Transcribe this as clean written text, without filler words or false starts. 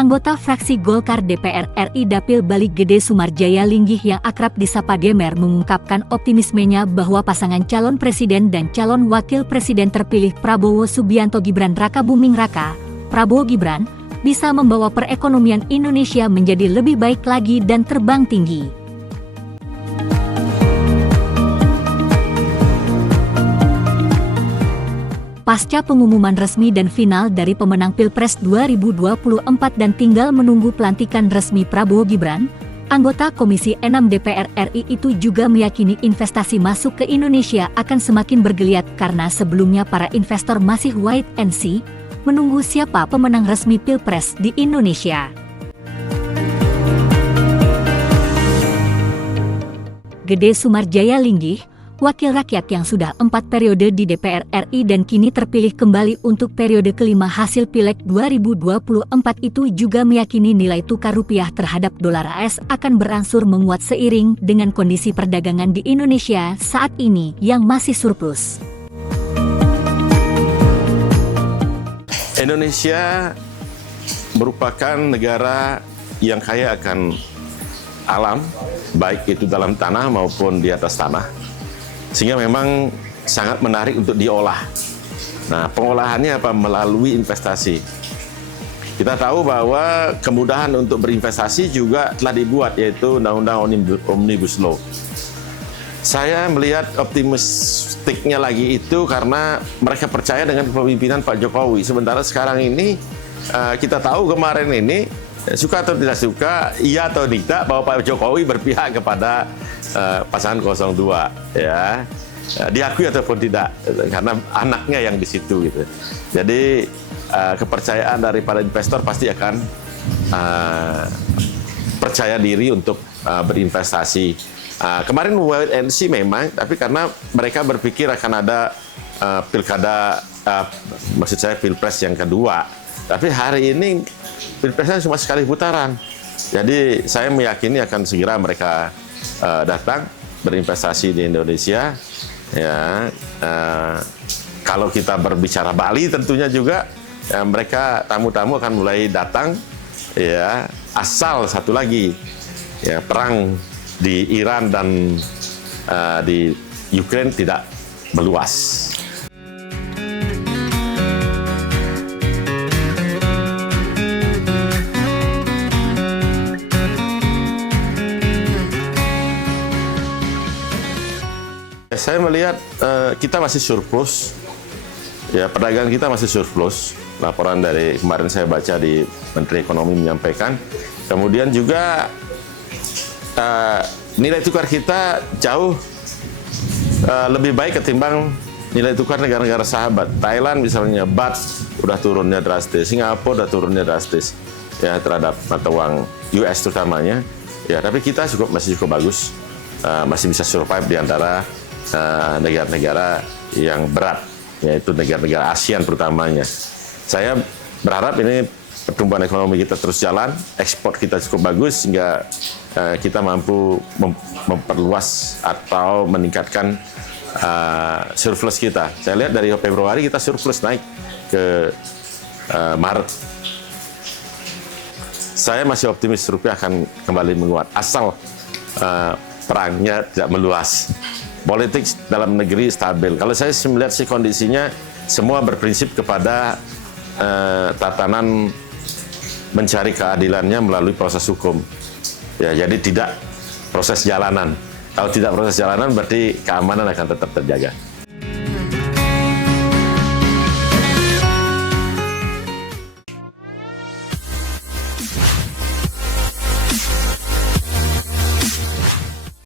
Anggota fraksi Golkar DPR RI Dapil Balik Gede Sumarjaya Linggih yang akrab disapa Gemer mengungkapkan optimismenya bahwa pasangan calon presiden dan calon wakil presiden terpilih Prabowo Subianto Gibran Raka Buming Raka, Prabowo Gibran, bisa membawa perekonomian Indonesia menjadi lebih baik lagi dan terbang tinggi. Pasca pengumuman resmi dan final dari pemenang Pilpres 2024 dan tinggal menunggu pelantikan resmi Prabowo Gibran, anggota Komisi 6 DPR RI itu juga meyakini investasi masuk ke Indonesia akan semakin bergeliat karena sebelumnya para investor masih wait and see, menunggu siapa pemenang resmi Pilpres di Indonesia. Gede Sumarjaya Linggih, wakil rakyat yang sudah 4 periode di DPR RI dan kini terpilih kembali untuk periode kelima hasil Pileg 2024 itu juga meyakini nilai tukar rupiah terhadap dolar AS akan berangsur menguat seiring dengan kondisi perdagangan di Indonesia saat ini yang masih surplus. Indonesia merupakan negara yang kaya akan alam, baik itu dalam tanah maupun di atas tanah. Sehingga memang sangat menarik untuk diolah. Nah, pengolahannya apa? Melalui investasi. Kita tahu bahwa kemudahan untuk berinvestasi juga telah dibuat, yaitu Undang-Undang Omnibus Law. Saya melihat optimistiknya lagi itu karena mereka percaya dengan kepemimpinan Pak Jokowi. Sementara sekarang ini, kita tahu kemarin ini, suka atau tidak suka, iya atau tidak, bahwa Pak Jokowi berpihak kepada pasangan 02, ya, diakui ataupun tidak, karena anaknya yang di situ gitu. Jadi kepercayaan daripada investor pasti akan percaya diri untuk berinvestasi. Kemarin wait and see memang, tapi karena mereka berpikir akan ada pilkada, maksud saya pilpres yang kedua. Tapi hari ini pilpresnya cuma sekali putaran. Jadi saya meyakini akan segera mereka datang berinvestasi di Indonesia. Ya, kalau kita berbicara Bali tentunya juga mereka tamu-tamu akan mulai datang. Ya, asal satu lagi, ya, perang di Iran dan di Ukraina tidak meluas. Saya melihat kita masih surplus, ya, perdagangan kita masih surplus. Laporan dari kemarin saya baca di Menteri Ekonomi menyampaikan. Kemudian juga nilai tukar kita jauh lebih baik ketimbang nilai tukar negara-negara sahabat. Thailand misalnya, baht udah turunnya drastis, Singapura udah turunnya drastis, ya, terhadap mata uang US terutamanya. Ya, tapi kita masih cukup bagus, masih bisa survive di antara negara-negara yang berat, yaitu negara-negara ASEAN terutamanya. Saya berharap ini pertumbuhan ekonomi kita terus jalan, ekspor kita cukup bagus sehingga kita mampu memperluas atau meningkatkan surplus kita. Saya lihat dari Februari kita surplus naik ke Maret. Saya masih optimis rupiah akan kembali menguat asal perangnya tidak meluas. Politik dalam negeri stabil. Kalau saya melihat sih kondisinya semua berprinsip kepada tatanan mencari keadilannya melalui proses hukum. Ya, jadi tidak proses jalanan. Kalau tidak proses jalanan berarti keamanan akan tetap terjaga.